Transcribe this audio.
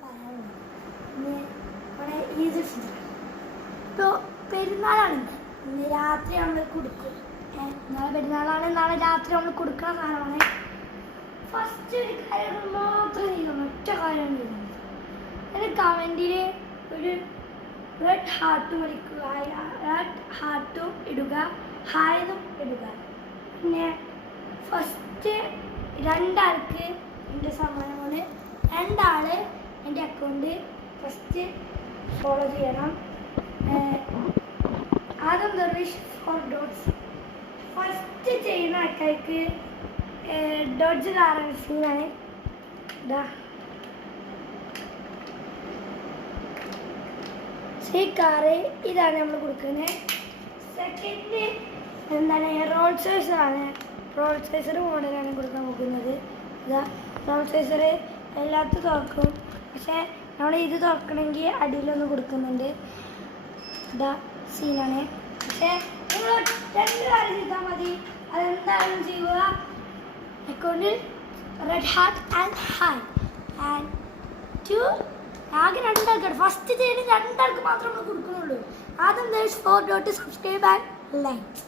പറയാനുള്ളത്. പിന്നെ നമ്മുടെ ഈദുൽ ഫിത്ർ. ഇപ്പോൾ പെരുന്നാളാണ് ഇന്ന് രാത്രി നമ്മൾ കൊടുക്കും. നാളെ പെരുന്നാളാണ്, നാളെ രാത്രി നമ്മൾ കൊടുക്കുന്ന സാധനമാണ്. ഫസ്റ്റ് ഒരു കാര്യം മാത്രം ചെയ്യണം, ഒറ്റ കാര്യം ചെയ്യുന്നത്. അതിന് കമൻറ്റിൽ ഒരു റെഡ് ഹാർട്ടും വിളിക്കുക, റെഡ് ഹാർട്ടും ഇടുക, ഹായതും ഇടുക. പിന്നെ ഫസ്റ്റ് 2 ആൾക്ക് എൻ്റെ സമ്മാനമാണ്. 2 ആൾ എൻ്റെ അക്കൗണ്ട് ഫസ്റ്റ് ഫോളോ ചെയ്യണം. ആദം ദർവിഷ് 4 ഡോട്ട്സ്. ഫസ്റ്റ് ചെയ്യുന്ന ആൾക്കാർക്ക് ഡോഡ്ജ് കാറാണ്. ഈ കാറ് ഇതാണ് നമ്മൾ കൊടുക്കുന്നത്. സെക്കൻഡ് എന്താണ്, റോൾസ് റോയ്സറാണ്. റോൾസ് റോയ്സർ മോഡലാണ് കൊടുക്കാൻ നോക്കുന്നത്. ഇതാ റോൾസ് റോയ്സർ എല്ലാത്തും തുറക്കും, പക്ഷേ നമ്മൾ ഇത് തുറക്കണമെങ്കിൽ അടിയിലൊന്ന് കൊടുക്കുന്നുണ്ട്. ഇതാ സീനാണ്. പക്ഷേ നിങ്ങൾ 2 കാര്യം ചെയ്താൽ മതി. അതെന്തായാലും ചെയ്യുക. അക്കൗണ്ടിൽ red heart and hi and 2 ആകെ 2 ആൾക്കാർ. ഫസ്റ്റ് ചെയ്യുന്ന 2 ആൾക്ക് മാത്രമേ നമ്മൾ കൊടുക്കുന്നുള്ളൂ. ആദ്യം 4 ഡോട്ട് സബ്സ്ക്രൈബ് ആൻഡ് ലൈക്ക്.